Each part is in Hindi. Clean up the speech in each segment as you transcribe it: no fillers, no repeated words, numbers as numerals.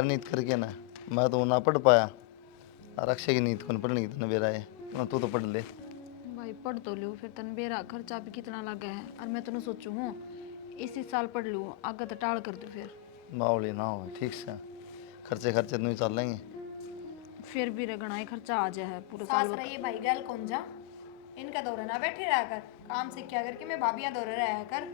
यार नींद करके ना, मैं तो ना पढ़ पाया। अक्षय की नींद कौन पढ़ने की तने बेरा है, तू तो पढ़ ले। भाई पढ़ तो लूँ, फिर तन बेरा खर्चा भी कितना लगा है। और मैं तनु सोचू हूँ इसी साल पढ़ लूँ, आगे तो टाल कर दूँ। फिर बावली ना हो ठीक से, खर्चे खर्चे तो नहीं चल लेंगे। फिर भी रगना ही खर्चा आ जाए है पूरे साल सास भर रही भाई गल कौन जा, इनका दौरे ना बैठी रहा कर, काम सीखा कर कि मैं भाभियां दौरे रहा कर।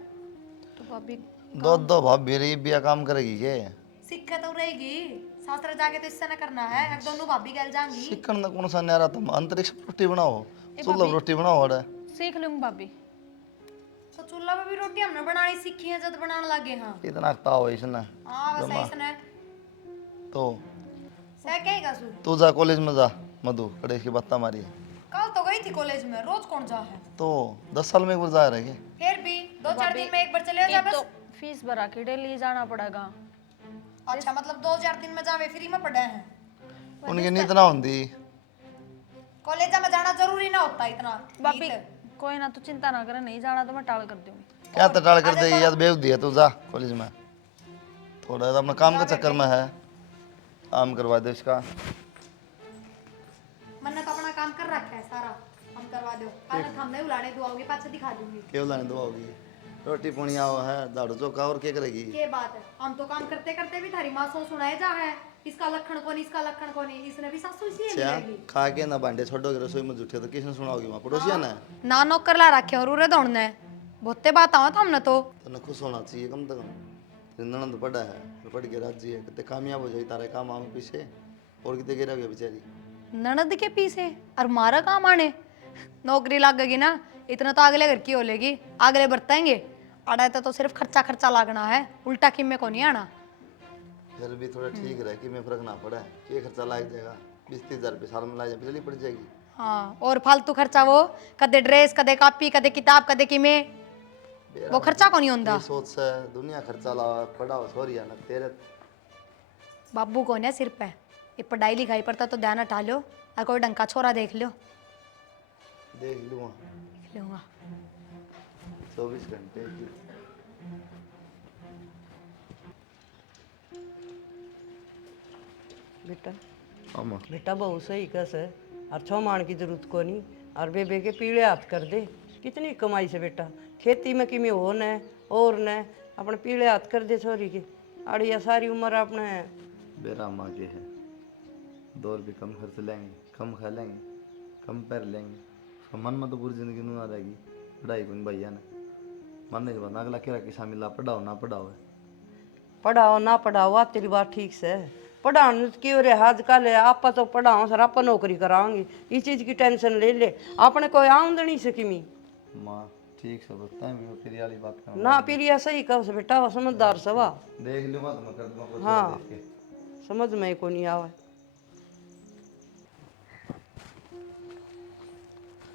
तो भाभी दो काम दो भाभी रही बिया काम करेगी के? सीखा तो रहेगी, सासरा जाके तो इससे ना करना है, अब दोनों भाभी गल जाएंगी। सीखण ना कौन सा न्यारा, तुम अंतरिक्ष पर रोटी बनाओ, ए चूल्हा पर भाभी रोटी बनाओ। अरे सीख लूँ भाभी। तो चूल्हा पे भी रोटी हमने बनानी सीखी है, जब बनाने लगे। हाँ इतना ताव है इसने हाँ बस जमा। ऐसा तो सह कहेगा सू। तू जा कॉलेज में जा, मधु कड़े की बात मारी। कल तो गई थी कॉलेज में, रोज कौन जा है। तो 10 साल में एक बार जा रहे। फिर भी तो 2-4 भाभी दिन में एक बार चले जा एक तो बस। फीस भरा के डेली जाना पड़ेगा। अच्छा मतलब 2-4 दिन में जावे फ्री में पढ़े हैं। उनकी नींद ना होती। कॉलेज में जाना जरूरी ना होता इतना। भाभी नीत। कोई ना, तू चिंता ना कर, नहीं जाना तो मैं टाल कर दूंगी। क्या तो टाल कर आजा देगी तो- याद बेच दिया। तू जा कॉलेज में, थोड़ा अपना काम के चक्कर में है, काम करवा दे इसका। मैंने तो अपना काम कर रखा है सारा, हम करवा दो। कल हमने उलाने दुआओगे पाछे दिखा दूंगी। केवल लाने दो होगी, रोटी पुणिया हो है, दाड़ू चौका और क्या करेगी। के बात है, हम तो काम करते करते भी थारी माँ सो सुनाए जा है, इसका लक्षण कौन, इसका लक्षण कौन है, इसने भी सासू इसी अच्छा मिलेगी। खा के ना भांडे छोड़ो के रसोई में जुटे तो किसने सुनाओगी? वहाँ पड़ोसिया ने। ना नौकर ला रखे और उरे दौड़ने बहुते बात आओ तो हमने तो। तो खुश होना चाहिए कम से कम। ननद तो पढ़ा है, तो पढ़ के राजी है, कितने कामयाब हो जाए तारे काम आम पीछे, और कितने गिरा गया बेचारी। ननद के पीछे और मारा काम आने, नौकरी लग गई ना इतना तो अगले घर की हो लेगी, अगले बरतेंगे। अड़ा तो सिर्फ खर्चा खर्चा लागना है, उल्टा किम को नहीं आना। फिर भी थोड़ा ठीक रहे कि मैं फर्क ना पड़ा है, ये खर्चा लाग जाएगा 20-30 हज़ार रुपये साल में ला जाए, बिजली पड़ जाएगी। हाँ और फालतू खर्चा वो कदे ड्रेस कदे कॉपी कदे किताब कदे किमे, वो खर्चा को नहीं होता। ये सोच से दुनिया खर्चा ला पड़ा हो सॉरी ना तेरे। बाबू कौन है सिर पे, ये पढ़ाई लिखाई पर तो ध्यान हटा लो और कोई ढंग का छोरा देख लो। देख लूँगा देख लूंगा 24 घंटे की। बेटा आमा बेटा बहुत सही कस है, और छो मान की जरूरत को नहीं, और बेबे के पीले हाथ कर दे। कितनी कमाई से बेटा, खेती में कि में हो न और न अपने पीले हाथ कर दे छोरी के। और यह सारी उम्र अपने बेरा माँ के है, 2 रुपये कम खर्च लेंगे, कम खा लेंगे, कम पैर लेंगे, उसका मन में तो पूरी जिंदगी नहीं आ रहेगी। पढ़ाई को भैया ने मानने के बाद अगला क्या कि शामिल ला पढ़ाओ ना पढ़ाओ है। पढ़ाओ ना पढ़ाओ, आ तेरी बात ठीक से है। पढ़ाने की हो रहा आजकल आप तो पढ़ाओ सर, आप नौकरी कराओगे, इस चीज़ की टेंशन ले ले, आपने कोई आमदनी से किमी माँ ठीक से बता है, तेरी वाली बात कर ना। फिर यह सही कहो से बेटा, वो समझदार सवा। देख लूँगा तो मैं कर दूँगा कुछ हाँ देख के। समझ में को नहीं आवे।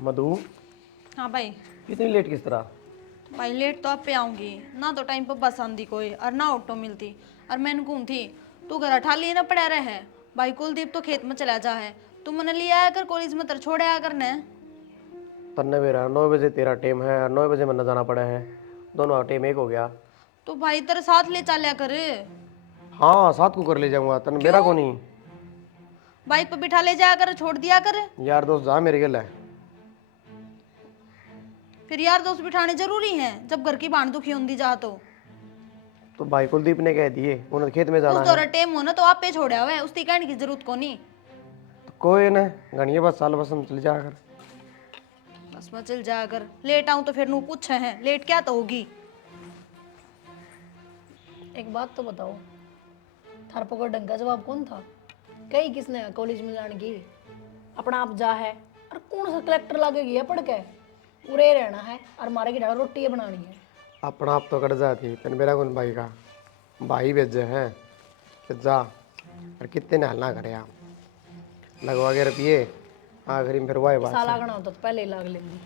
मधु हाँ भाई। इतनी लेट किस तरह? भाई लेट तो आप पे आऊंगी ना, तो टाइम पर बस आंदी कोई और ना ऑटो मिलती। और मैंने घूम थी तू घर उठा लिए ना पड़ा रहे है। भाई कुलदीप तो खेत में चला जा है, तू मैंने लिया आया कर कॉलेज में, तर छोड़े आया करने। तन्ने मेरा 9 बजे तेरा टाइम है और 9 बजे मैंने जाना पड़ा है, दोनों का टाइम एक हो गया। तो भाई तेरे साथ ले चलिया कर, हाँ साथ को कर ले जाऊंगा, तन मेरा को नहीं। बाइक पर बिठा ले जाया कर, छोड़ दिया कर। यार दोस्त जा मेरे गल है। फिर यार दोस्त बिठाने जरूरी हैं जब घर की बाण दुखी होंगी जा तो भाई कुलदीप ने कह दिए उन्हें खेत में उस जाना दौरा है। टेम हो ना तो आप पे छोड़ा हुआ है, उसकी कहने की जरूरत को नहीं। तो कोई ना गणिए बस साल बस हम चल जाकर। बस मैं चल जाया कर, लेट आऊं तो फिर नू पूछे हैं लेट क्या तो होगी। एक बात तो बताओ, थार पर कोई ढंग का जवाब कौन था? कही किसने कॉलेज में जाने की? अपना आप जा है और कौन सा कलेक्टर लागे गया पढ़ के, उरे रहना है और मारे की ढाल रोटी बनानी है। अपना आप तो कट जाती, तन मेरा कौन भाई का भाई भेजे है कि जा, और कितने ने हल्ला करे आप लगवा के रुपये आखिरी में फिर वाई बात साल आगना होता तो पहले ही लाग लेंगी।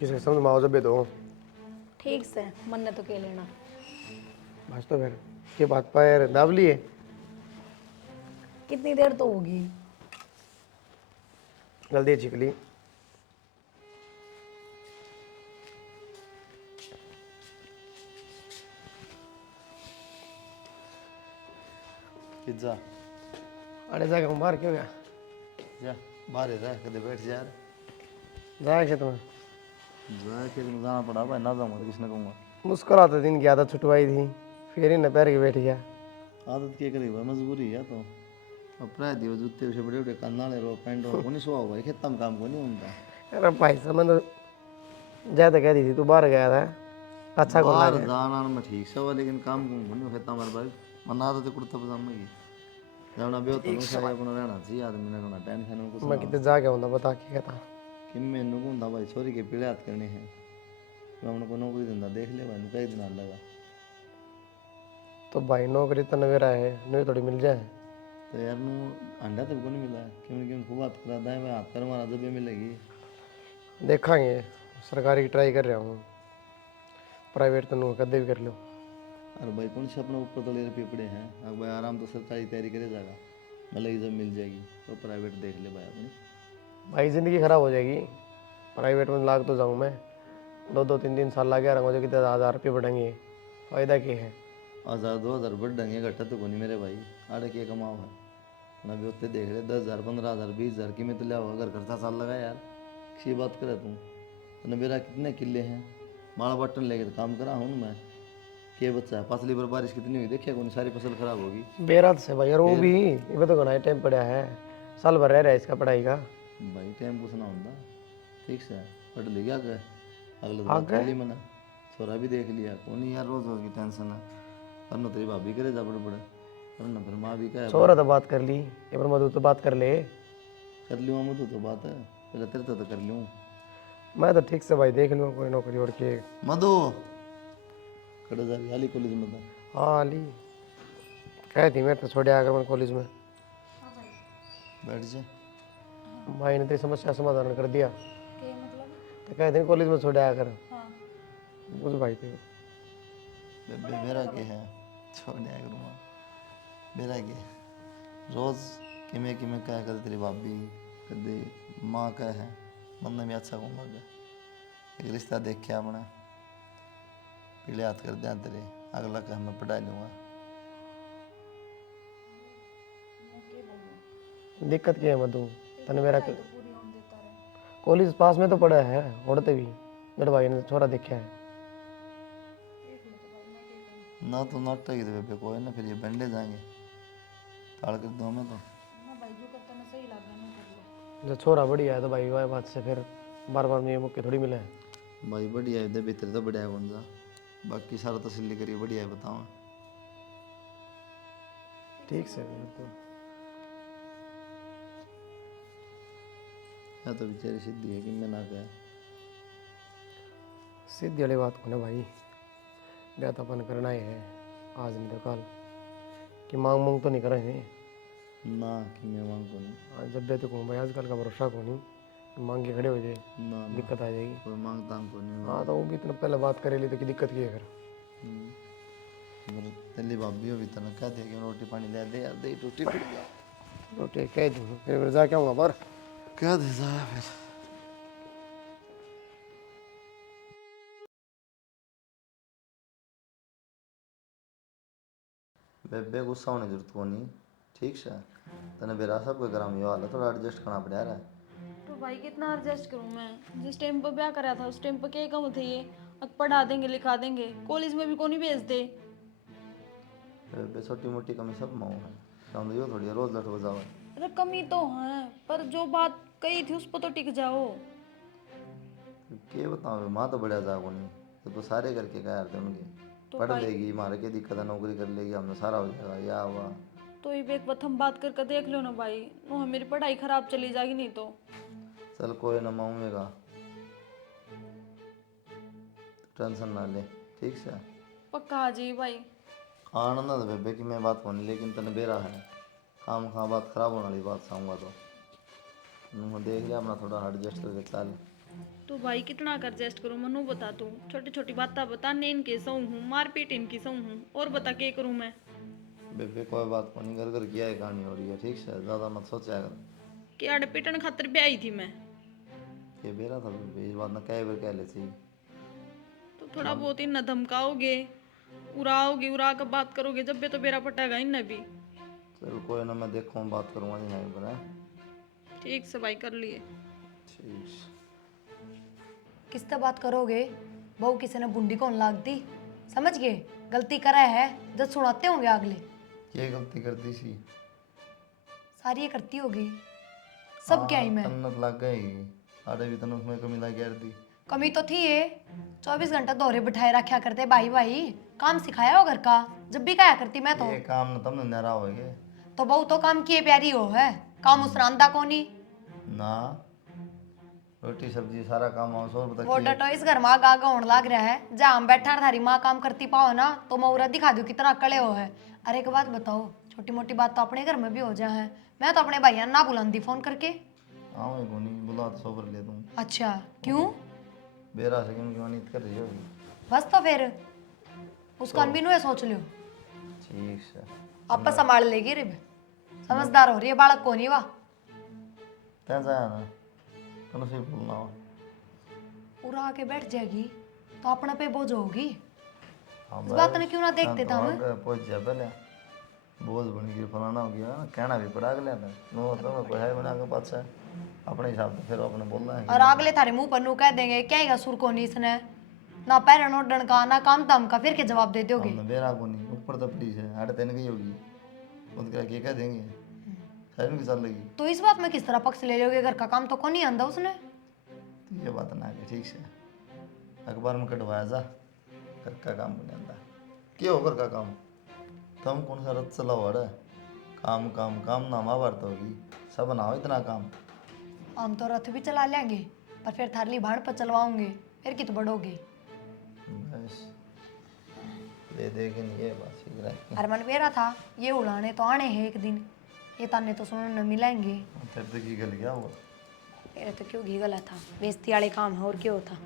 किसी समझ माओ जब दो ठीक से मन ने तो के लेना। बस तो फिर के बात पैर दाब लिए। कितनी देर तो होगी? जल्दी छिकली। पिज्जा अरे जाके हम बाहर क्यों गया जा बाहर ही रह कदे बैठ जा यार जाए खेत में जाके जाना पड़ा भाई ना जाऊंगा तो किसने कहूँगा मुस्कुराते दिन की आदत छुटवाई थी फिर ही न पैर के बैठ गया आदत क्या करेगा मजबूरी है तो अब प्राय दिवस जूते उसे बड़े बड़े कान नाले रो पैंट और कोनी सुहा हुआ है खेत में काम को नहीं होता अरे भाई साहब मैं तो ज्यादा कह दी थी तू बाहर गया था अच्छा को बाहर जाना में ठीक से हुआ लेकिन काम को नहीं खेता हमारे भाई मना आदत है कुर्ता पजामा की जाना भी होता नहीं सारे अपना रहना चाहिए आदमी ने कहना टेंशन को मैं कितने जाके हूँ बता के कहता कि मैनू कहता भाई छोरी के पीड़े हाथ करने हैं मैं उनको नौकरी दिंदा देख ले भाई कई दिन लगा तो भाई नौकरी तो नवेरा है नहीं थोड़ी मिल जाए तो यार नू अंडा तो को नहीं मिला क्यों क्यों खूब बात करा दाएं मैं हाथ कर मारा जब ये मिलेगी देखेंगे सरकारी की ट्राई कर रहा हूँ प्राइवेट तो नू कदे भी कर लो अरे भाई कौन से अपने ऊपर तो ले रुपये पड़े हैं अब भाई आराम तो सरकारी तैयारी करे जाएगा मतलब जब मिल जाएगी तो प्राइवेट देख ले भाई अपनी भाई ज़िंदगी ख़राब हो जाएगी प्राइवेट में लाग तो जाऊँ मैं 2-3 साल लगे रहा मुझे कितने 1000 रुपये बढ़ेंगे फ़ायदा क्या है 1000-2000 बढ़ देंगे घटा तो कोनी मेरे भाई आड़े के कमाओ है ना भी होते देख ले 10,000 15,000 20,000 की में तो लिया होगा घर खर्चा साल लगा यार किसी बात करे तू तो मेरा कितने किले हैं माड़ा बटन लेके तो काम करा हूँ मैं के बच्चा है पसली पर बारिश कितनी हुई देखिए कौन सारी फसल खराब होगी बेरात से भाई और वो भी ये तो घना टाइम पड़ा है साल भर रह रहा है इसका पढ़ाई का भाई टाइम कुछ ना होता ठीक से पढ़ ले गया अगले तो बात कर ली मैंने छोरा भी देख लिया कौन यार रोज रोज की टेंशन है करना तेरी भाभी करे जा बड़े बड़े करना फिर माँ भी कहे छोरा तो बात कर ली ये पर मधु तो बात कर ले कर लूँ मैं तो बात है पहले तेरे तो कर लूँ मैं तो ठीक से भाई देख लूँगा कोई नौकरी और के मधु कड़े जा रही हाली कॉलेज में था हाँ अली कह थी मैं तो छोड़े आकर मैं कॉलेज में बैठ जा भाई ने तेरी समस्या समाधान कर दिया तो कह थी कॉलेज में छोड़े आकर बुझ भाई थे बेबे मेरा क्या है छोड़ दिया करूँगा मेरा क्या है रोज़ किमें किमें कह कर तेरी भाभी कदे माँ कह है मन में अच्छा कहूँगा एक रिश्ता देख के अपना पीले हाथ कर दिया तेरे अगला कह मैं पढ़ा लूँगा दिक्कत क्या है मधु तने मेरा कॉलेज पास में तो पड़ा है उड़ते भी मेरे भाई ने छोरा देखा है ना तो नाटक ही तो बेबे कोई ना फिर ये बंडे जाएंगे ताड़ कर दूँ मैं तो जो छोरा बढ़िया है तो भाई वह बात से फिर बार बार में ये मौके थोड़ी मिले हैं भाई बढ़िया है भीतर तो बढ़िया है कौन सा बाकी सारा तसल्ली करिए बढ़िया है बताओ ठीक से तो या तो बेचारी सिद्धि है कि मैं ना कहा सीधी वाली बात को ना भाई ब्याह तो अपन करना ही है आज नहीं तो कल कि मांग मांग तो नहीं कर रहे हैं ना कि मैं मांग को नहीं आज जब भी तो कहूँ भाई आजकल का भरोसा को नहीं मांग के खड़े हो जाए ना ना दिक्कत आ जाएगी कोई मांग तांग को नहीं हाँ तो वो भी इतना पहले बात करे ली तो की दिक्कत की है फिर तेली भाभी हो भी तना कह दे कि रोटी पानी ले दे यार दे टूटी पड़ गया रोटी कह दूँ फिर जाके आऊँगा पर कह दे जा फिर बेबे गुस्सा होने की जरूरत को नहीं ठीक से तने बेरा सब कोई गरम ये वाला थोड़ा एडजस्ट करना पड़ा रहा है तो भाई कितना एडजस्ट करूं मैं जिस टाइम पर ब्याह करा था उस टाइम पर क्या कम थे ये अब पढ़ा देंगे लिखा देंगे कॉलेज में भी कौन नहीं भेज दे बेबे छोटी मोटी कमी सब माओ है समझ यो थोड़ी रोज लठ बजाओ अरे कमी तो है पर जो बात कही थी उस पर तो टिक जाओ के बताओ माँ तो बढ़िया जागो नहीं तो सारे करके कह यार उनके पढ़ लेगी मारे के दिक्कत है नौकरी कर लेगी हमने सारा हो जाएगा या हुआ तो ये एक बात हम बात करके देख लो ना भाई नो मेरी पढ़ाई खराब चली जाएगी नहीं तो चल कोई ना माऊंगा टेंशन ना ले ठीक से पक्का आ जी भाई आना ना बेबे की मैं बात होनी लेकिन तने बेरा है काम खा बात खराब होने वाली बात चाहूँगा तो मैं देख लिया अपना थोड़ा एडजस्ट करके चल तो भाई कितना कर एडजस्ट करूँ मनु बता तू छोटी छोटी बातें बता ने इनके सौ हूँ मारपीट इनकी सौ हूँ और बता क्या करूँ मैं बेबे कोई बात को नहीं घर घर किया है कहानी हो रही है ठीक से ज़्यादा मत सोचा कर कि आड़े पिटन खातर भी आई थी मैं ये बेरा था बेबे इस बात ना कई बार कह लेती तो थोड़ा बहुत ही न धमकाओगे उड़ाओगे उड़ा कर बात करोगे जब भी तो बेरा पटेगा इन भी चल कोई ना, मैं देखूँ बात करूँगा यहाँ पर है। ठीक से भाई कर लिए। ठीक। किससे बात करोगे? बहू किसी ने बुंडी कौन लागती, समझ गए? गलती करा है जब सुनाते होंगे अगले। ये गलती कर दी सी। सारी ये करती होगी, सब क्या ही मैं। तन्नत लग गई। आधे भी तन्नत में कमी लग गई। कमी तो थी ये, 24 घंटा दोहरे बिठाए रखा करते भाई भाई, काम सिखाया हो घर का, जब भी कहा करती मैं तो। ये काम न तुमने नारा होगे तो बहू तो काम किए प्यारी हो है, काम उसरांदा कोनी। ना। रोटी सब्जी सारा काम और सौ रुपये वो डटो इस घर में आगा आगा होने लग रहा है, जहाँ हम बैठा थारी माँ काम करती पाओ ना तो मैं उरा दिखा दूँ कितना अकड़े हो है। अरे एक बात बताओ, छोटी मोटी बात तो अपने घर में भी हो जाए है, मैं तो अपने भैया ना बुलाती फोन करके। हाँ मैं नहीं बुला तो सौ कर ले दूँ। अच्छा क्यों? बेरा से क्यों नीत कर रही होगी। बस तो फिर उसका भी नु सोच लियो, ठीक से आप संभाल लेगी रिब, समझदार हो रही है बालक को नहीं वा। तैं जाया ना तुम से बोलना हो। पूरा आके बैठ जाएगी तो अपना पे बोझ होगी। हाँ इस बात ने क्यों ना देखते था हम। पहुंच जा पहले बोझ बन गई फलाना हो गया कहना भी पड़ा अगले ने नो तो कोई है बना के पास है अपने हिसाब से फिर अपने बोलना है। और अगले थारे मुंह पर नु कह देंगे क्या ही सुर को नहीं इसने, ना पैरन ओढ़न का ना काम धाम का, फिर के जवाब दे दोगे। हमने बेरा को नहीं ऊपर तो पुलिस है आड़े तेन गई होगी उनका क्या कह देंगे साइड में चल लगी। तो इस बात में किस तरह पक्ष ले लोगे? घर का काम तो को नहीं आंदा उसने। तो ये बात ना है ठीक से अखबार में कटवाया जा घर का काम बने आंदा क्या हो घर का काम तुम कौन सा रत चला हुआ है काम काम काम ना महाभारत होगी सब ना हो इतना काम। हम तो रथ भी चला लेंगे पर फिर थारली भाड़ पर चलवाओगे, फिर कित बढ़ोगे। बस ले देखे नहीं ये बात सीख रहा है। हरमन मेरा था ये उड़ाने तो आने हैं एक दिन, ये ताने तो सुनने मिलेंगे। फिर तो की गल गया हुआ मेरे तो क्यों घी गला था, बेइज्जती वाले काम है और क्यों होता।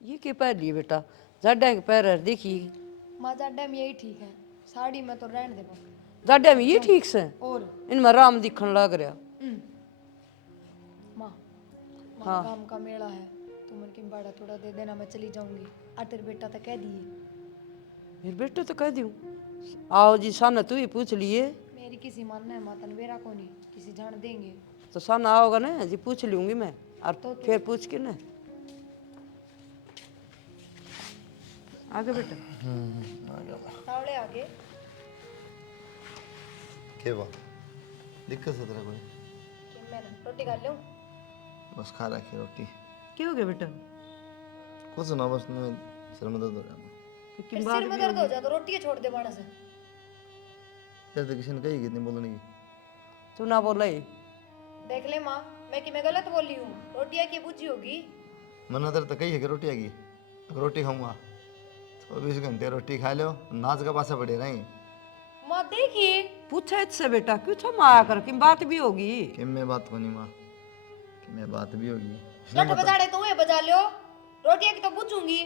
ये के पैर लिए बेटा, जाड्या के पैर देखी। माँ जाड्डा में यही ठीक है, साड़ी में तो रहने दे बस। जाड्या में ये ठीक से और इनमें राम दिखन लग रहा। माँ माँ काम का मेला है, तुम उनकी भाड़ा थोड़ा दे देना, मैं चली जाऊंगी। और तेरे बेटा तो कह दिए। मेरे बेटे तो कह दूँ आओ जी साना तू ही पूछ लिए। मेरी किसी मानना है मातन बेरा को नहीं, किसी जान देंगे। तो साना आओगा ना जी पूछ लूंगी मैं और तो फिर पूछ के ना आगे बेटा। तावड़े आगे के बात दिक्कत से तेरा कोई कि मैं ना रोटी खा लूं। बस खा रखी रोटी क्या हो गया बेटा? कुछ ना बस मैं सिर में दर्द हो रहा तो फिर किन सिर में दर्द हो जाए तो रोटी छोड़ दे मानस। तेरे तो किसी ने कही कितनी बोलने की तू ना बोला ही। देख ले माँ, मैं कि मैं गलत बोली हूँ, रोटियाँ की बुझी होगी। मैंने तेरे तो कही है कि रोटी आएगी रोटी खाऊंगा 24 घंटे रोटी खा लो नाच का पासा पड़े नहीं। माँ देखिए पूछा इससे बेटा क्यों था माया कर कि बात भी होगी। कि मैं बात को नहीं माँ कि मैं बात भी होगी लठ बजाड़े तो ये बजा लो, रोटियाँ की तो बुझूंगी।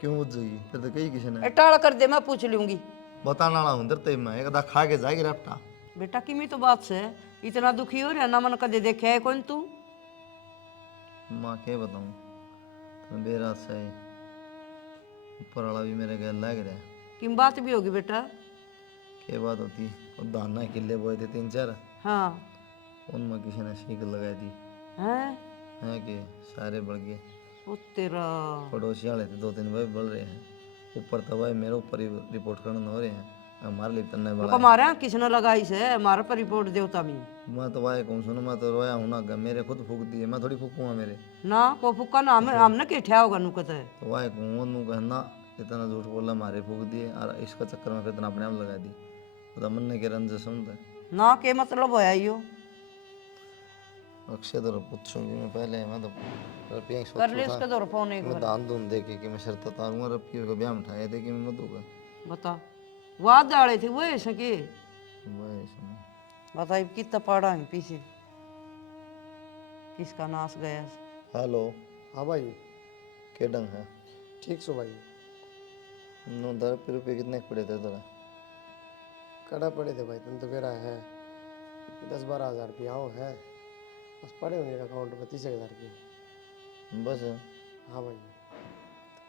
क्यों बुझ जाएगी तेरे तो कही किसी ने टाड़ा कर दे मैं पूछ लूंगी। बताना वाला हूँ तेरे मैं एक खा के जाएगी रफ्ता बेटा किमी तो बात से इतना दुखी हो रहा ना मन कदे देखे है कौन तू। माँ क्या बताऊँ तो बेरात से ऊपर वाला भी मेरे घर लग रहा है। किम बात भी होगी बेटा। क्या बात होती और दाना किले बोए थे 3-4 हाँ उनमें किसी ने सीख लगा दी हैं है कि सारे बढ़ गए। वो तेरा पड़ोसी वाले थे 2-3 भाई बढ़ रहे हैं ऊपर तो भाई मेरे ऊपर ही रिपोर्ट करने हो रहे हैं हमारे लिए तन्ने बड़ा हमारे यहाँ किसने लगाई से हमारे पर रिपोर्ट देवता भी मैं तो भाई कहूँ सुनो मैं तो रोया हूँ ना मेरे खुद फूक दिए मैं थोड़ी फूकूंगा मेरे ना को फुक्का ना हमने के ठया होगा नुकत है। तो भाई कहूँ नू कहना इतना झूठ बोला हमारे फूक दिए और इसका चक्कर में फिर इतना अपने आप लगा दी तो मन ने के रंज सुनता ना के मतलब होया यो अक्षय तो पूछूंगी मैं पहले मैं तो रुपये कर ले इसके दौर फोन एक मैं दान दून दे के कि मैं शर्त उतारूंगा रुपये को ब्याह में उठाए थे कि मैं मत दूंगा बता वाद डाले थे वो ऐसे के भाई सुनो बता कितना पड़ा है पीछे किसका नाश गया। हेलो हाँ भाई के डंग है ठीक सो भाई। 9 रुपये कितने के पड़े थे तेरा कड़ा पड़े थे भाई, तुम तो मेरा है 10-12 हज़ार रुपया आओ है बस पड़े होंगे अकाउंट में 30,000 की। बस हाँ भाई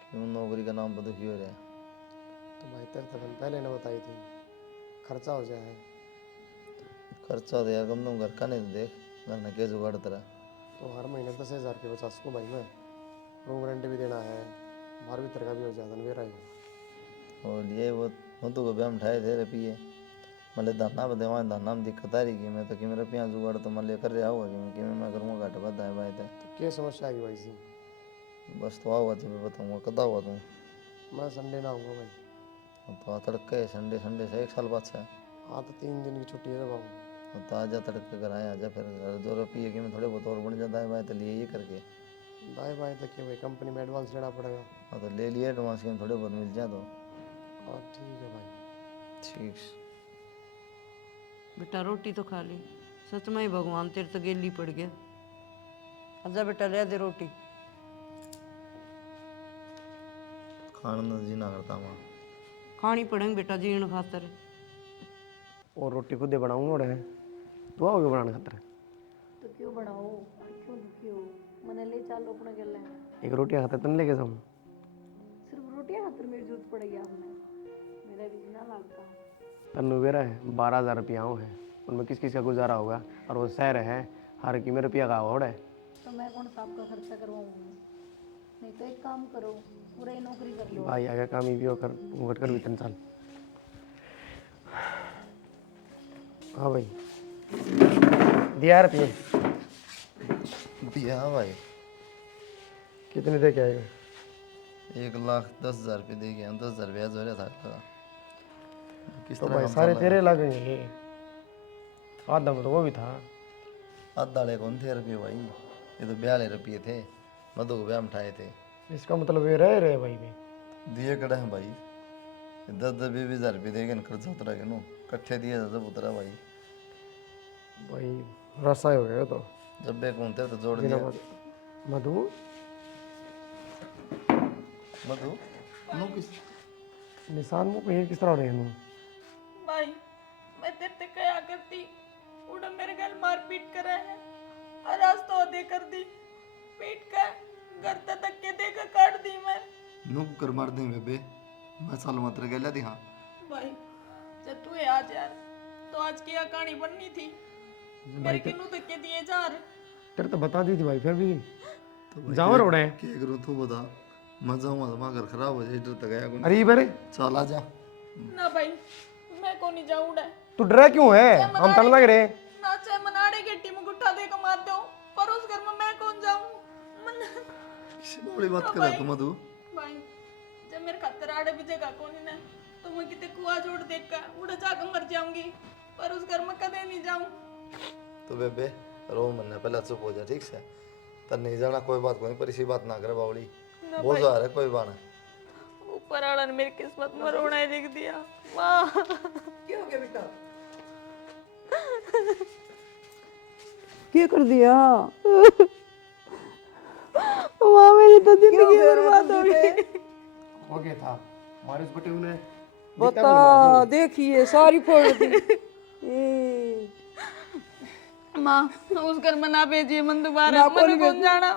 क्यों नौकरी का नाम पर दुखी हो रहा है तो भाई तेरे तो मैंने पहले ने बताई थी खर्चा हो जाए। खर्चा तो यार कम तुम घर का नहीं तो देख घर में क्या जुगाड़ तेरा। तो हर महीने 10,000 रुपये बचा सकूँ भाई मैं। रूम रेंट भी देना है, बाहर भीतर का भी हो जाता मेरा ही। और ये वो तो कभी हम उठाए थे रुपये मतलब धरना बदे वहाँ धरना में दिक्कत आ रही कि मैं तो कि मेरा रुपया जुगाड़ तो मैं लेकर रहा होगा कि मैं करूँगा घट बता है भाई तो तो क्या समस्या आएगी भाई जी? बस तो आओगा तो मैं बताऊँगा कदा हुआ तुम मैं संडे ना आऊँगा भाई। तो आ तड़के संडे संडे से 1 साल बाद से हाँ तो 3 दिन की छुट्टी है जब आऊँ। तो आजा तड़के कर आए आजा फिर 2 रुपये कि मैं थोड़े बहुत और बन जाता है भाई तो लिए ये करके दाएँ बाएँ तक के भाई कंपनी में एडवांस लेना पड़ेगा। हाँ तो ले लिए एडवांस के थोड़े बहुत मिल जाए तो हाँ ठीक है भाई। ठीक। बेटा रोटी तो खा ली। सच में ही भगवान तेरे तो गेली पड़ गया। आजा बेटा ले दे रोटी। खाना जी ना करता माँ खानी पड़ेंगे बेटा जीण खातर। और रोटी खुद ही बनाऊंगा और तो आओगे बनाने खातर। तो क्यों बनाओ और क्यों दुखी हो? मैंने ले चालो अपने गले एक रोटी खाते तुम लेके जाऊँ। सिर्फ रोटियां खातर मेरी जरूरत पड़ेगी आपने। मेरा भी जीना लगता है। तन्नू बेरा है 12,000 रुपया है, उनमें किस किस का गुजारा होगा। और वो शहर है हर की में रुपया का होड़ है। तो मैं कौन सा आपका खर्चा करवाऊंगी? नहीं तो एक काम करो, पूरा ही नौकरी कर लो। भाई आगे काम ही भी होकर घट कर भी 3 साल। हाँ भाई दिया रुपये दिया भाई कितने दे के आएगा? 1,10,000 रुपये दे गया 10,000 ब्याज हो रहा था लगा। किस तो तरह भाई काम सारे चल तेरे लगेंगे। आधा में तो वो भी था। आधा ले कौन थे रुपये भाई ये तो 42 रुपये थे मधु को ब्याह में उठाए थे। इसका मतलब ये रहे भाई भी। दिए कड़ा है भाई 10-20 हज़ार रुपये देगा खर्चा उतरा के नो कट्ठे दिए जब उतरा भाई। भाई रसा हो गया तो जब बे कौनते तो जोड़ बिना दिया मधु मधु नो किस निशान मुँह पे किस तरह हो रहे हैं भाई मैं तेरे से क्या करती उड़ा मेरे घर मार पीट करे है और आज तो दे कर दी पीट कर घर तक के देकर काट दी मैं। नो कर मार दे बेबे मैं साल मात्र गया दी हाँ भाई जब तू है आज यार तो आज की यह कहानी बननी थी मेरे किन्नू धक्के दिए जा रहे। तेरे तो बता दी थी भाई फिर भी जाओ रोड़े हैं। क्या करूँ तू बता मैं जाऊँगा तो घर खराब हो जाए इधर तक आया कौन। अरे बरे चल आ जा ना भाई मैं को नहीं जाऊंगा तू डरा क्यों है? हम तन लग रहे ना चाहे मनाड़े के टीम गुट्ठा दे के मार दो पर उस घर में मैं कौन जाऊं बड़ी बात कर रहा तू मधु। भाई जब मेरे खातर आड़े भी जगह कौन ना तो मैं कितने कुआ जोड़ देख कर उड़ा जाकर मर जाऊंगी पर उस घर में कदे नहीं जाऊं। तो बेबे रो मन्ने पहले चुप हो जा ठीक से तर नहीं जाना कोई बात कोई पर इसी बात ना करे बावली बहुत जा रहा है कोई बात नहीं। ऊपर आड़ा ने मेरी किस्मत में रोना ही लिख दिया। वाह क्या हो गया बेटा? क्या कर दिया? वाह मेरी तो जिंदगी बर्बाद हो गई। हो गया था मारिस बटे उन्हें बता देखिए सारी फोड़ दी। ए, माँ उस घर में ना भेजिए मन दोबारा मैंने कौन जाना।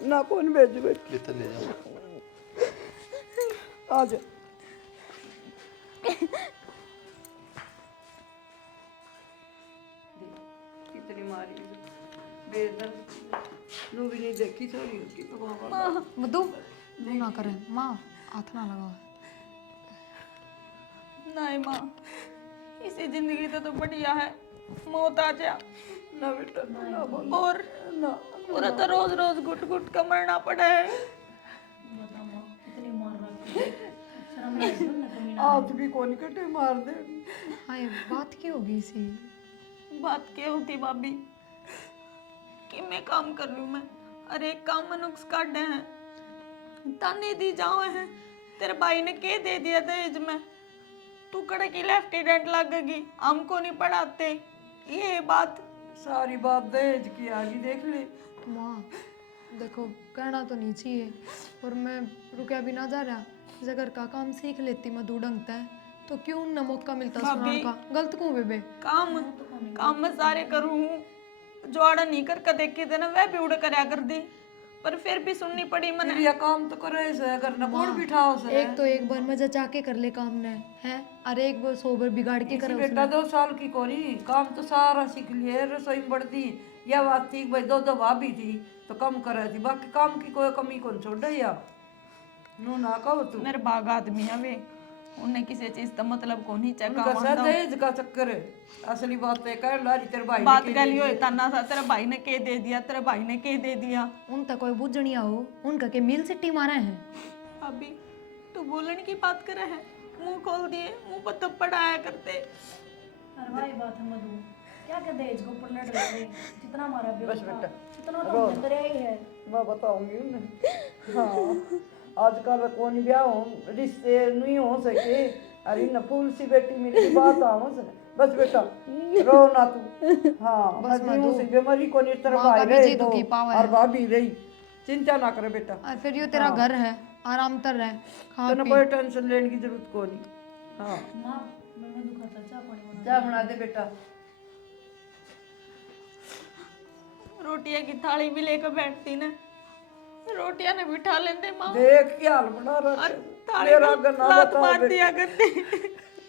ना कौन भेज बेटा? इधर ले जाओ आ जा। कितनी मारी बेदर्द नू भी नहीं देखी सारी उसकी तो बाबा। मधु वो ना करें माँ हाथ ना लगाओ। नहीं माँ इसी जिंदगी तो बढ़िया है मौत आ जा ना बेटा ना बोल और ना। पूरा तो रोज रोज घुट घुट का मरना पड़ा है। हाथ भी कौन कटे मार दे। हाय बात की होगी सी। बात क्या होती भाभी कि मैं काम कर लूँ मैं अरे एक काम में नुक्स काटे हैं ताने दी जाओ हैं तेरे भाई ने के दे दिया दहेज में तू कड़े की लेफ्टिनेंट लगेगी हमको नहीं पढ़ाते ये बात सारी बात दहेज की आगे देख ले। माँ देखो कहना तो नहीं चाहिए और मैं रुका भी ना जा रहा जगह का काम सीख लेती मधु ढंगता है तो क्यों न मौका मिलता सुनाने का। गलत क्यों बेबे? काम मैं सारे करूँ जो आड़ा नहीं कर देखे थे ना वह भी उड़ कर दी पर फिर भी सुननी पड़ी मैंने। ये काम तो करे से करना बोर्ड बिठाओ से। एक तो एक बार मजा चाके कर ले काम ने है, और एक बार 100 बार बिगाड़ के इसी करे बेटा 2 साल की कोरी काम तो सारा सीख लिए, रसोई में बढ़ती या बात थी भाई 2 भाभी थी तो कम करे थी, बाकी काम की कोई कमी कौन छोड़ या नू ना कहो तू। मेरे बाग आदमी है वे, उन्हें किसी चीज का मतलब को नहीं चाहिए। उनका सर दहेज का चक्कर है, असली बात है कह लारी तेरे भाई ने बात की कर दी लियो है। ताना था, तेरे भाई ने के दे दिया, तेरे भाई ने के दे दिया। उन तक कोई बुझनिया हो, उनका के मिल सिट्टी मारा है। अभी तू बोलने की बात करे है, मुंह खोल दिए, मुंह पर थप्पड़ आया करते। अरे भाई बात है मधु, क्या क्या दहेज के ऊपर लड़ रहे थे, जितना हमारा भी बस था बेटा, उतना तो हमने करे ही है। मैं बताऊंगी उन्हें। हाँ आजकल कौन ब्याह हो रिश्ते नहीं हो सके, अरे न फूल सी बेटी मेरी बात आओ से। बस बेटा रो ना तू। हाँ मैं जीऊं सी बीमारी को नहीं, तेरा भाई रहे तो और भाभी रही, चिंता ना करे बेटा। और फिर यो तेरा घर है, आराम तर रहे, खा तने कोई टेंशन लेने की जरूरत को नहीं। हाँ माँ मैं मधु खाता चाय पानी बना। चाय बना दे बेटा। रोटियां की थाली भी लेकर बैठती ना, रोटियां ने बिठा लेंदे माँ, देख क्या हाल बना और रहा थाली मेरा को गन्ना लात बताओ मार बेटा। दिया करते।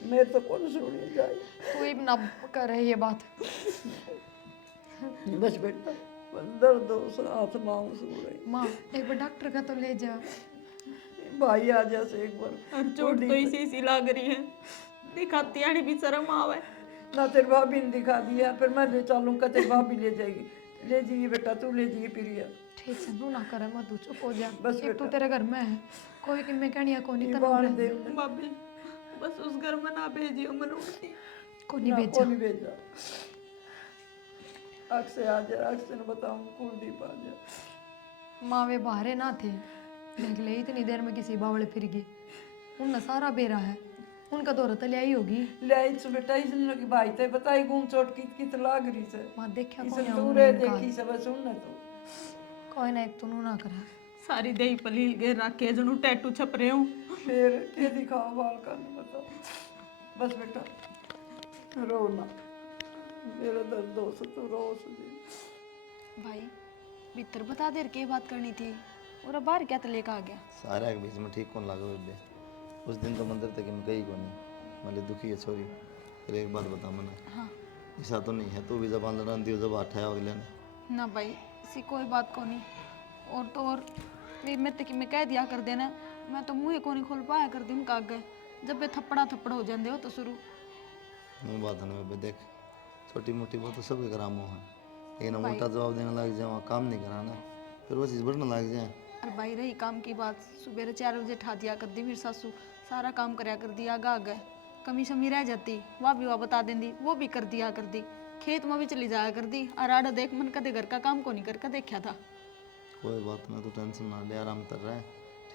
मैं तो कौन सुनी जाए। तू ही ना कर रही ये बात। बस बेटा दर्द हो साथ मांग सुन रही। माँ एक बार डॉक्टर का तो ले जा। भाई आ जैसे एक बार और चोट तो इसी सी लग रही है, दिखाती आनी भी शर्म आवे। ना तेरी भाभी ने दिखा दिया, फिर मैं ले चलूंगा तेरी भाभी ले जाएगी। ले जाइए बेटा तू ले जाइए प्रिया। ठीक से नू ना करे मधु, चुप हो जा। बस एक तू तेरे घर में है, कोई कि मैं कहनिया को नहीं बाण दे भाभी बस उस घर में ना भेजियो मन उठती। को नहीं ना भेजा। को नहीं भेजा। अक्सर आ जा, अक्सर ने बताऊं कुलदीप आ जा। माँ वे बाहरे ना थे, देख ले इतनी देर में किसी बावड़े फिर गई। उन सारा बेरा है, उनका दौरा तो आई होगी। ले आई सु बेटा इसने की भाई ते बताई घूम चोट की लाग रही से। माँ देखा इसने कौन तू रे देखी से बस उन्हें तो कोई ना, एक तू नू ना करा। सारी दही पलील गे रखे जनु टैटू छप रहे हूँ। फिर क्या दिखाओ बाल का नहीं बताओ। बस बेटा रो ना, मेरा दर्द हो से तो रो से। भाई भीतर बता देर के बात करनी थी, और अब बाहर क्या तो लेकर आ गया। सारा के बीच में ठीक कौन लागो बेबे। उस दिन तो मंदिर तक मैं गई को नहीं, मतलब दुखी है छोरी। फिर एक बात बता मना, हाँ ऐसा तो नहीं है तू भी जबान लड़ान दियो जब आठा हो गया ना भाई, ऐसी कोई बात को नहीं। और तो और मैं तक मैं कह दिया कर देना, मैं तो मुँह को नहीं खोल पाया कर दी उनका आगे, जब वे थप्पड़ा थप्पड़ हो जाते हो तो शुरू। नहीं बात है ना बेबे, देख छोटी मोटी बात तो सबके करामो है, लेकिन हम उल्टा जवाब देने लग जाए, काम नहीं कराना फिर वो चीज़ बढ़ने लग जाए। अरे भाई रही काम की बात, सुबह 4 बजे ठा दिया कर दी मेरी सासू, सारा काम कराया कर दिया, आगा आगे कमी शमी रह जाती वह भी वह बता देंदी, वो भी कर दिया कर दी, खेत में भी चली जाया कर दी। और आड़ा देख मन कदे घर का काम को नहीं करके देखा था। कोई बात ना, तू टेंशन ना ले, आराम कर रहा है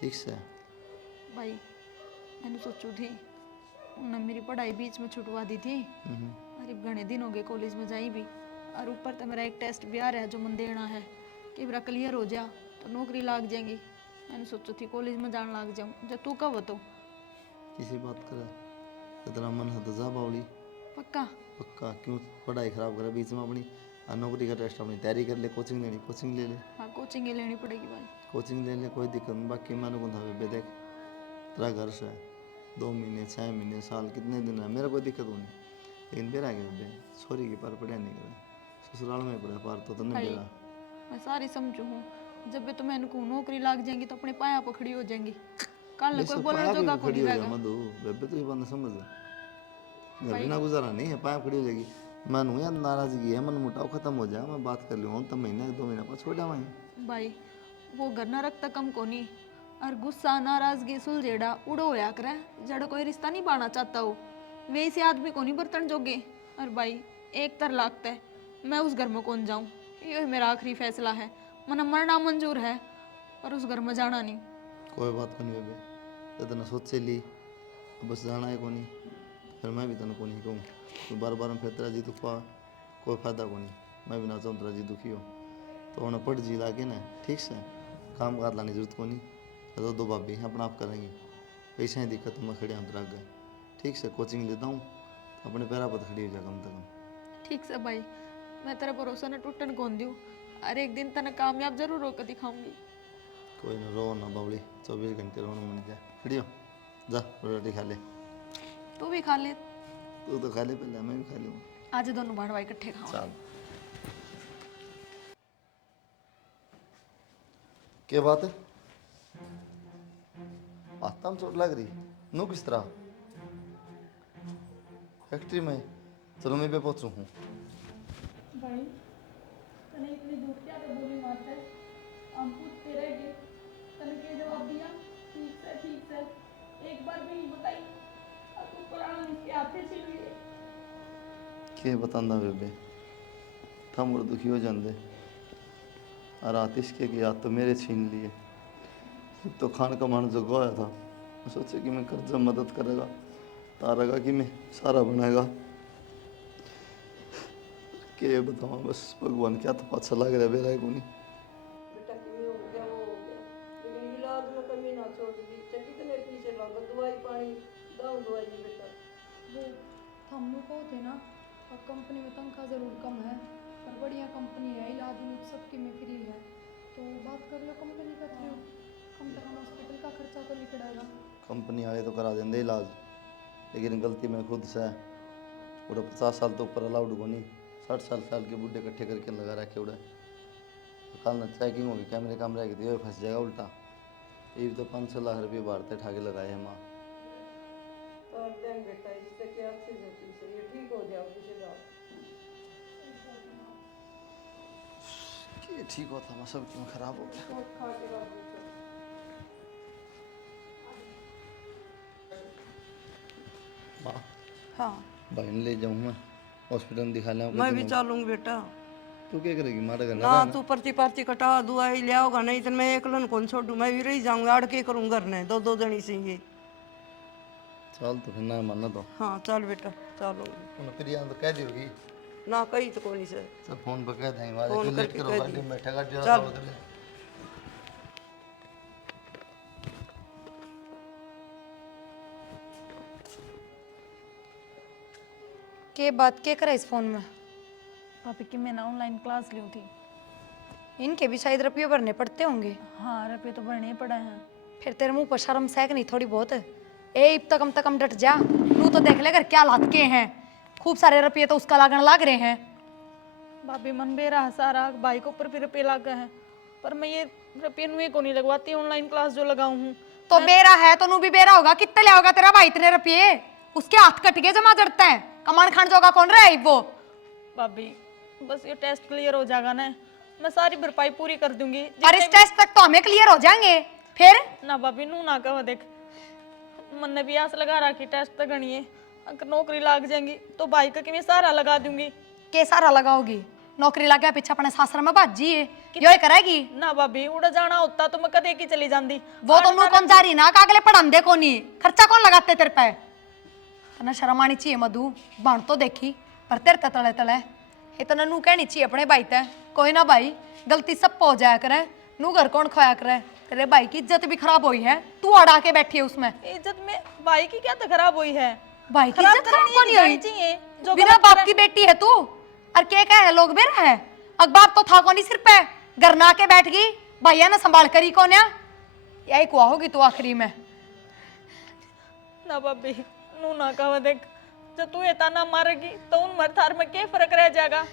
ठीक से। भाई मैंने सोचू थी उन्होंने मेरी पढ़ाई बीच में छुटवा दी थी, अरे घने दिन हो गए कॉलेज में जाई भी, और ऊपर तो मेरा एक टेस्ट भी आ रहा है जो मन देना है कि मेरा क्लियर हो जा तो नौकरी लाग जाएंगी। मैंने सोचो थी कॉलेज में जाने लग जाऊँ, जब तू कब हो तो किसी बात करे इतना मन है तो जा बावली पक्का। पक्का, क्यों पढ़ाई खराब करे बीच में अपनी, नौकरी का टेस्ट अपनी तैयारी कर ले, कोचिंग लेनी कोचिंग ले ले, हाँ कोचिंग ही लेनी पड़ेगी भाई। कोचिंग ले ले कोई दिक्कत नहीं। बाकी मैंने कौन था बेबे, देख तेरा घर से 2 महीने 6 महीने साल कितने दिन है, मेरा कोई दिक्कत नहीं, लेकिन बेरा के बेबे छोरी की पार पढ़िया नहीं करे, ससुराल में पढ़ा पार तो नहीं बेरा। मैं सारी समझू हूँ, जब भी तुम्हें इनको नौकरी लाग जाएंगी तो अपने पाया पर खड़ी हो जाएंगी, कल कोई बोलने जोगा को नहीं रहेगा। मधु बेबे तो ये बात समझ, घर बिना गुजारा नहीं है, पाया खड़ी हो जाएगी। मन हूँ यार नाराजगी है, मन मुटाव खत्म हो जाए, मैं बात कर लूँ तो महीने 2 महीने पर छोड़ा वहीं। भाई वो घर न रखता कम को नहीं, और गुस्सा नाराजगी सुलझेड़ा उड़ो होया करे, जड़ कोई रिश्ता नहीं बाना चाहता हो वैसे आदमी को नहीं बर्तन जोगे। और भाई एक तर लागता है, मैं उस घर में कौन जाऊँ, ये मेरा आखिरी फैसला है, मन मरना मंजूर है पर उस घर में जाना नहीं। कोई बात को नहीं बेबे, इतना सोच से ली बस जाना है को नहीं, फिर मैं भी तेन को नहीं कहूँ तो बार बार फिर तेरा जी दुखा कोई फायदा को नहीं, मैं भी ना चाहूँ तेरा जी दुखी हो तो उन्हें पढ़ जी लागे ना ठीक से, काम काज लाने जरूरत को नहीं, तो 2 भाभी अपना आप करेंगे, पैसा ही दिक्कत मैं खड़े हम तेरा गए ठीक से, कोचिंग लेता हूँ अपने पैरा पर खड़ी हो जाए कम से कम। ठीक से भाई, मैं तेरा भरोसा न टूटन कौन दूँ, और एक दिन तना कामयाब जरूर होकर दिखाऊंगी। कोई ना, रो ना बावली, 24 घंटे रोना मन क्या खड़ी हो, जा रोटी खा ले। तू भी खा ले। तू तो खा ले पहले, मैं भी खा लूँ। आज दोनों भाई इकट्ठे खाओ। चल। क्या बात है? आता चोट लग रही, नो किस तरह? फैक्ट्री में? चलो मैं पे पहुंचू हूँ। भाई तने इतनी दूर क्या तो बोली मारता है, हम पूछते रह गए, तने के जवाब दिया ठीक से, एक बार भी नहीं बताई, और तू कुरान के आते छीन लिए। के बतांदा बेबे, थम और दुखी हो जांदे, और आतिश के याद तो मेरे छीन लिए। एक तो खान कमाने जो गया था, मैं सोचे कि मैं कर्जा मदद करेगा, तारेगा कि मैं सारा बनाएगा। के बताऊँ बस, भगवान क्या तो अच्छा लग रहा है बेरा को नहीं। बेटा किमें हो गया वो हो गया, लेकिन इलाज में कमी ना छोड़ दी। कितने पीछे लगा दवाई पानी दाऊ दवाई नहीं बेटा। वो हमने को थे ना, और कंपनी में तनख्वाह ज़रूर कम है पर बढ़िया कंपनी है, इलाज उलाज सबके में फ्री है, तो बात कर लो कंपनी का थ्रू, कम से कम हॉस्पिटल का खर्चा तो निकलेगा। कंपनी वाले तो करा देंगे इलाज, लेकिन गलती मैं खुद से है। पूरा 50 साल तो ऊपर अलाउड को नहीं, 60 साल के बूढ़े इकट्ठे करके लगा रखे उड़ा। तो कल ना चेकिंग होगी क्या मेरे कमरे की, तो फंस जाएगा उल्टा। ये भी तो 5-6 लाख रुपये भारते ठाके लगाए हैं माँ। और देंगे बेटा, इससे क्या अच्छे से पीछे ये ठीक हो जाओ किसी बात। ये ठीक होता मैं सब क्यों खराब हो गया। तो खा के रख दो। माँ हाँ भाई ने ले जाऊँ मैं हॉस्पिटल में दिखा लें। मैं भी चलूंगी बेटा। तू क्या करेगी मारे घर ना तू पर्ची पर्ची कटा दवाई ले आओगा, नहीं तो मैं एकलन कौन छोड़ू, मैं भी रही जाऊंगा। अड़ के करूँ घर ने दो जनी से। चल तो फिर ना मानना तो हाँ चल बेटा चलूंगी। उन्हें फिर यहाँ तो कह दी होगी। ना कही तो कोनी से सर फोन पर कह देंगे बाद फोन में लेट करके करो कह गाड़ी दी। में बैठा गाड़ी चल। के बात के करा इस फोन में? पापी की मैं ना ऑनलाइन क्लास ली थी। इनके भी शायद रुपये भरने पड़ते होंगे। हाँ रुपये तो भरने ही पड़े हैं। फिर तेरे मुंह पर शर्म सहक नहीं थोड़ी बहुत? ए इब तक कम डट जा, नू तो देख ले कर क्या हालात के हैं, खूब सारे रुपये तो उसका लागण लाग रहे हैं। भाभी मन बेरा है सारा, भाई को ऊपर भी रुपये लग गए हैं, पर मैं ये रुपये नुए को नहीं लगवाती, ऑनलाइन क्लास जो लगाऊं हूँ। तो बेरा है तो नू भी बेरा होगा, कितने ले होगा तेरा भाई इतने रुपये? उसके हाथ कट के जमा जड़ता है, कमान खान जोगा कौन रहा है वो? भाभी बस ये टेस्ट क्लियर हो जाएगा ना, मैं सारी भरपाई पूरी कर दूंगी। और इस टेस्ट तक तो हमें क्लियर हो जाएंगे फिर। ना भाभी नू ना कहो, देख मन ने भी आस लगा रखी टेस्ट तक गणिए, अगर नौकरी लाग जाएंगी तो भाई का कि मैं सारा लगा दूंगी। के सारा लगाओगी? नौकरी लग गया पीछे अपने सासरा में बाजी है, यो करेगी ना भाभी उड़ जाना होता तो मैं कदे की चली जाती। वो तो नू कौन जा रही ना, कागले पढ़ान दे कोनी, खर्चा कौन लगाते तेरे पे? तना शर्म आनी चाहिए मधु, बाण तो देखी पर तेरे तले तले इतना नू कहनी चाहिए अपने भाई ते, कोई ना भाई गलती सब हो जाया करे, नू घर कौन खोया करे, तेरे भाई की इज्जत भी खराब हुई है, तू अड़ा के बैठी है उसमें। इज्जत में भाई की क्या तो खराब हुई है? भाई की खराब इज्जत खराब करनी कौन नहीं हुई? चाहिए, जो बिना गलत बाप करे- की बेटी है तू, और के कह है लोग बेरा है, अब बाप तो था कौन सिर पे, घर ना के बैठ गई, भैया ने संभाल करी कौन है? यही कुआ होगी तू आखिरी में। ना भाभी नू ना कहो, देख जब तू ये ताना मारेगी तो उन मर थार में क्या फर्क रह जाएगा?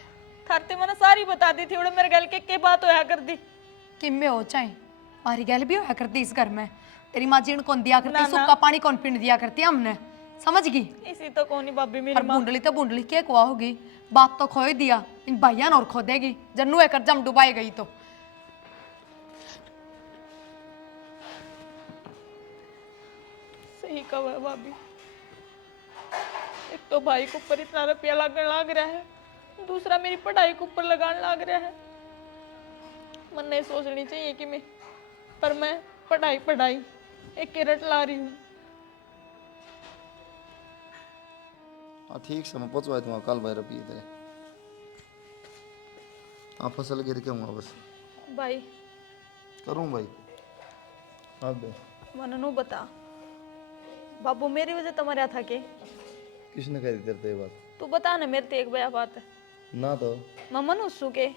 थारते मैंने सारी बता दी थी, उड़े मेरे गल के बात होया कर दी। किम में हो चाहे मारी गैल भी होया करती इस घर में, तेरी माँ जीण कौन दिया करती, ना, सूखा पानी कौन पीने दिया करती हमने, समझ गई? इसी तो कौन भाभी मेरी और बूंडली तो बूंडली के कुआ होगी, बात तो खोई दिया, इन भैया और खो देगी जन्नू एक जम डुबाई गई तो। सही कहा है भाभी, एक तो भाई को ऊपर इतना रुपया लगने लग रहा है, दूसरा मेरी पढ़ाई को ऊपर लगाने लग रहा है। मन नहीं सोचनी चाहिए कि मैं, पर मैं पढ़ाई एक केरट ला रही हूँ। हाँ ठीक से मैं पहुँचवाए तुम्हारा कल भाई रुपये तेरे। हाँ फसल गिर के हूँ बस भाई करूँ भाई। अब दे मननू बता, बाबू मेरी वजह तुम्हारा था के? किसने कह दी तेरे तो ये बात? तू बता ना, मेरे तो एक बया बात है। ना तो मैं मनुष्य के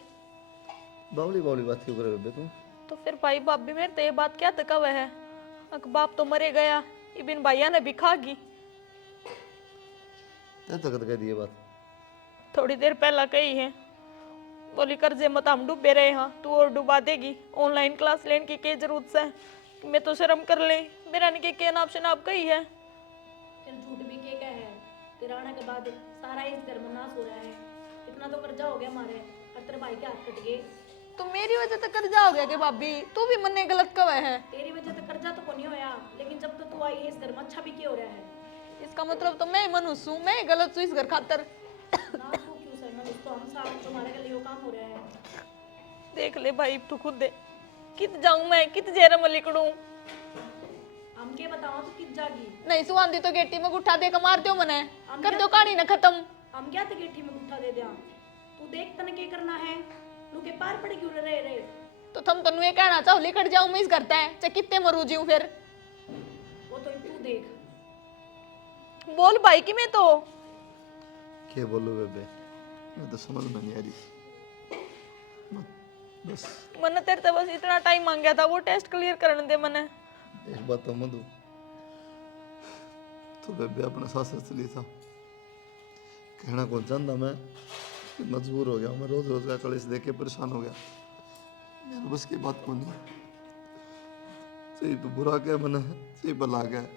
बावली बावली बात क्यों करे बेबे तू? तो फिर भाई बाप भी मेरे तो ये बात क्या तक है। अक बाप तो मरे गया, इबिन भैया ने भी खागी। क्या तकत कह दी ये बात? थोड़ी देर पहला कही है, बोली कर्जे मत हम डूबे रहे हाँ, तू और डुबा देगी। ऑनलाइन क्लास लेने की क्या जरूरत है, मैं तो शर्म कर ले। मेरा ने के नाप से नाप कही है। फिर झूठ भी के क्या है, तेरे आने के बाद सारा इस घर में नाश हो रहा है। इतना तो कर्जा हो गया हमारे, और तेरे भाई के हाथ कट गए। तो मेरी वजह से कर्जा हो गया कि भाभी? तू भी मन्ने गलत कब है? तेरी वजह से कर्जा तो को नहीं होया, लेकिन जब तो तू आई है इस घर में अच्छा भी क्या हो रहा है। इसका मतलब तो मैं मनुष्य हूँ, मैं गलत हूँ इस घर खातर। ना तू क्यों सहमत, तो हम साथ तुम्हारे के लिए वो काम हो रहा है। देख ले भाई तू खुद दे, कित जाऊं मैं, कित जेरा में लिकड़ूं। हम के बताओ तू कित जागी। नहीं सुवांदी तो गेटी में उठा दे के मार दो मने, कर दो कहानी ना खत्म। हम क्या तगेठी में गुट्ठा दे दिया, तू देख तने के करना है। तू के पार पड़े क्यों रहे रे। तो थम तनु ये कहना चाहो लिकड़ जाऊं मैं इस करता है, चाहे कितने मरू जीऊं फिर। वो तो तू देख। बोल भाई कि मैं तो क्या बोलूं बेबे, मैं तो समझ में नहीं आ रही। बस मैंने तेरे से बस इतना टाइम मांगा था, वो टेस्ट क्लियर करने दे मैंने। एक बात तो मधु, तो बेबे अपने सासर चली था, कहना कौन चाहता मैं, मजबूर हो गया मैं, रोज रोज का कलेश देख के परेशान हो गया। मेरे बस की बात को नहीं, सही तो बुरा क्या मना है, सही भला क्या है।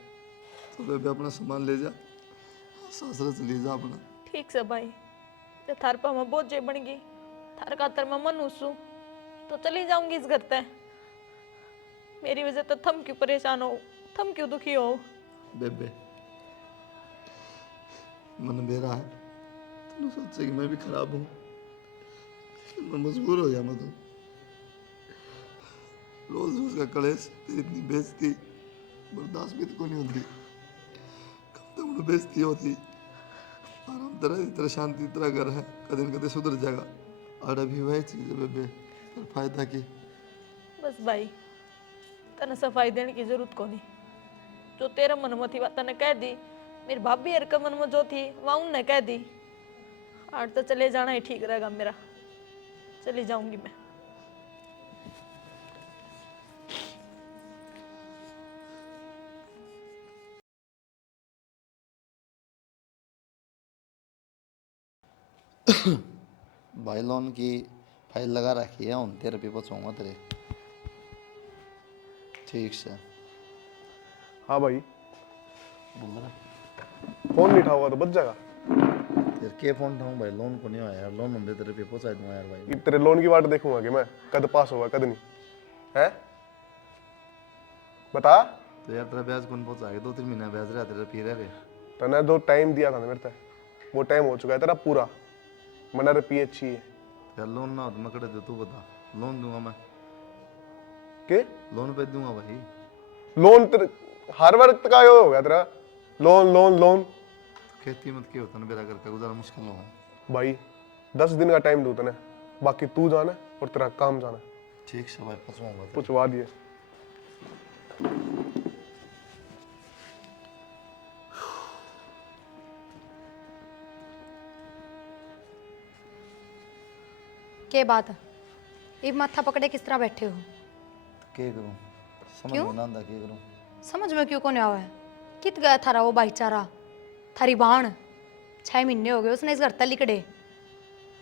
तो बेबे अपना सामान ले जा, सासर चली जा अपना। ठीक से भाई, जब थार पर मैं बोझ बन गई, थार खातर मैं मनुष्य तो चली जाऊंगी इस घर तक। मेरी वजह तो थम क्यों परेशान हो, थम क्यों दुखी हो? बेबे मन मेरा है, तूने सोचा कि मैं भी खराब हूँ, मैं मजबूर हो गया मधु। रोज रोज का कलेश, तेरी इतनी बेइज्जती बर्दाश्त भी तो नहीं होती। कब तक मुझे बेइज्जती होती, आराम तरह शांति तरह घर है, कदे न कदे सुधर जाएगा। और अभी वही चीज है बेबे, फिर फायदा की। बस भाई तने सफाई देने की जरूरत को नहीं, जो तेरे मन में थी बात तने कह दी। मेरी भाभी हर के मन में जो थी वह उनने कह दी। आज तो चले जाना ही ठीक रहेगा मेरा, चली जाऊंगी मैं। भाई लोन की फाइल लगा रखी है, उन तेरे पे पहुंचाऊंगा तेरे। ठीक से हाँ भाई, बोल रहा फोन नहीं उठाओगा तो बच जाएगा। तेरे के फोन उठाऊं भाई, लोन को नहीं आया यार, लोन हम तेरे पे पहुंचा दूंगा यार भाई। कि तेरे लोन की वाट देखूंगा कि मैं कद पास होगा कद नहीं है, बता। तो यार तेरा ब्याज कौन पहुंचा, 2-3 महीना ब्याज रहा तेरा पी रहे। तने जो टाइम दिया था ना मेरे से, वो टाइम हो चुका है तेरा पूरा। मना रे पीए चाहिए यार लोन ना हो तो मैं कर दे, तू बता। लोन दूंगा मैं, के लोन पे दूंगा भाई। लोन तेरे हर वक्त का हो गया तेरा, लोन लोन लोन। खेती मत क्यों होता ना, मेरा घर का गुजारा मुश्किल हो है भाई 10 दिन का टाइम दू तने, बाकी तू जाना और तेरा काम जाना। ठीक से भाई पहुंचाऊंगा। पूछवा दिए। के बात ये माथा पकड़े किस तरह बैठे हो? क्या करूं, समझ क्यों? में ना आंदा क्या करूं। समझ में क्यों को नहीं आवा है? कित गया थारा वो भाईचारा, थारी बाण 6 महीने हो गए उसने इस घर तक लिकड़े।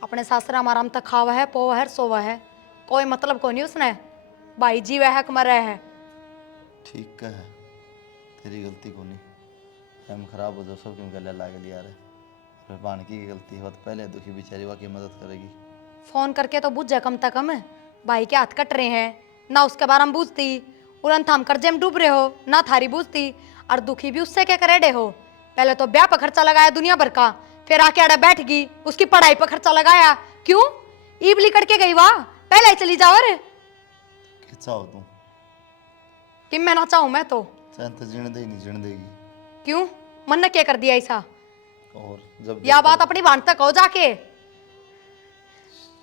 अपने सासरा माराम तक खावा है, पोवा है, सोवा है, कोई मतलब को नहीं उसने। भाई जी वह है मरा है। ठीक का है, तेरी गलती को नहीं, टाइम खराब हो जाओ सब क्यों गले लागे लिया रहे। फिर बानकी की गलती है, तो पहले दुखी बेचारी वाकई मदद करेगी। फोन करके तो बुझ जा कम तक कम। भाई के हाथ कट रहे हैं ना, उसके बारे में बूझती। उड़न थाम कर्जे में डूब रहे हो ना, थारी बूझती। और दुखी भी उससे क्या करे हो। पहले तो ब्याह पर खर्चा लगाया दुनिया भर का, फिर आके अड़ा बैठ गई, उसकी पढ़ाई पर खर्चा लगाया। क्यों ईबली करके गई वाह, पहले ही चली जाओ। रे क्या हो तू, कि मैं ना चाहूं मैं तो चाहे तो जीने दे नहीं जीने देगी। क्यों मन ने क्या कर दिया ऐसा? और जब या बात अपनी बांध तक हो जाके।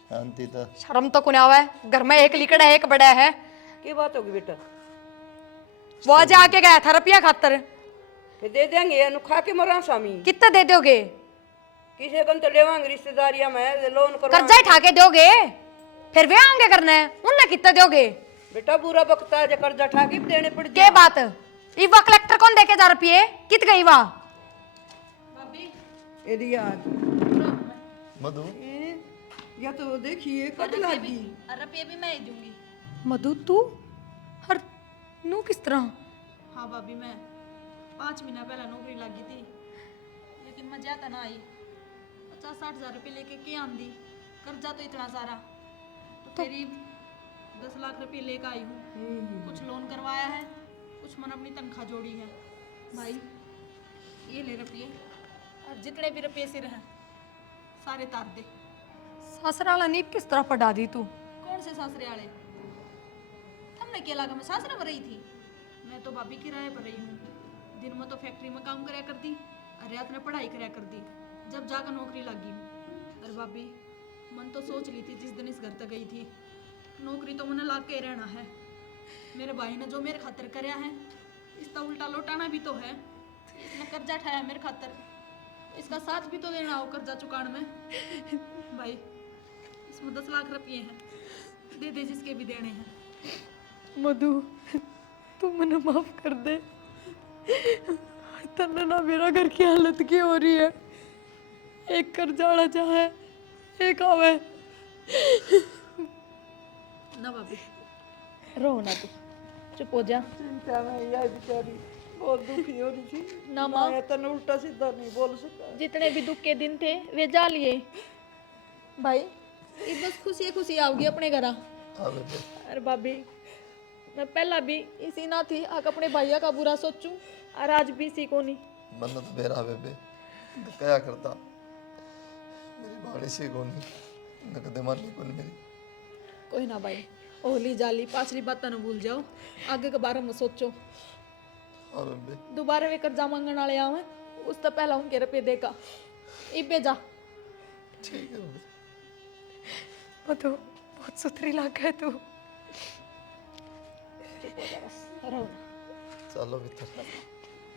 शांति तो शर्म तो कुने आवा है, घर में एक लिकड़ा है एक बड़ा है। की बात होगी बेटा? वो आज आके गया था रुपया खातर। फिर दे देंगे, अनु खा के मरा स्वामी। कितना दे दोगे? किसी कन तो लेवांगे रिश्तेदारियां में लोन करो। कर्जा ही ठाके दोगे? फिर वे आगे करना है उनने कितना दोगे? बेटा बुरा बकता है, जो कर्जा ठाकी देने पड़ के बात इवा कलेक्टर कौन देके जा रुपये कित गई वा? एदी याद मधु या तो देखिए कद लागी। और रुपये भी मैं ही दूंगी। मधु तू हर नू किस तरह? हाँ भाभी, मैं 5 महीना पहले नौकरी लगी थी, लेकिन मजा तो ना आई। 50-60 हजार रुपये लेके क्या आंदी, कर्जा तो इतना सारा, तो करीब 10 लाख रुपये लेकर आई हूँ। कुछ लोन करवाया है, कुछ मन अपनी तनख्वाह जोड़ी है। भाई ये ले रुपये, और जितने भी रुपये सिर हैं सारे तार दे। ससुराला नीप किस तरह पढ़ा दी तू? कौन से सासरे वाले? हमने क्या लगा मैं सासरा में रही थी? मैं तो भाभी किराए पर रही हूँ। दिन में तो फैक्ट्री में काम कराया करती और रात में पढ़ाई कराया करती, जब जाकर नौकरी लगी। और भाभी मन तो सोच ली थी जिस दिन इस घर तक गई थी, नौकरी तो मैंने ला के रहना है। मेरे भाई ने जो मेरे खातिर कराया है, इसका उल्टा लौटाना भी तो है। इसने कर्जा उठाया मेरे खातिर, इसका साथ भी तो देना हो कर्जा चुकाने में। भाई इसमें 10 लाख रुपये हैं, दे दे जिसके भी देने हैं। मधु तू मने माफ कर दे। तन्ने ना मेरा घर की हालत की हो रही है, एक कर जाना चाहे एक आवे। ना भाभी रो ना, तू चुप हो जा। चिंता में यह बेचारी बहुत दुखी हो रही थी ना माँ, मैं तने उल्टा सीधा नहीं बोल सका। जितने भी दुख के दिन थे वे जा लिए। भाई ये बस खुशी खुशी आओगी अपने घर। हाँ बेबे, अरे भाभी मैं पहला भी इसी ना थी आक अपने भैया का बुरा सोचूं, और आज भी इसी को नहीं। मन तो बेरा बेबे, तो क्या करता मेरी बाड़ी से कौन नकदे मारनी कौन मेरी। कोई ना भाई, ओली जाली पाछली बातें न भूल जाओ, आगे के बारे में सोचो। हाँ बेबे, दोबारा वे कर्जा मांगने वाले आवे, उस तो पहला उनके रुपये देगा। इबे जा। ठीक है बेबे। मधु बहुत सुथरी लग है तू। रो ना। चलो भीतर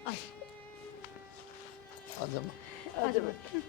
आ आ जा माँ। जा बेटा।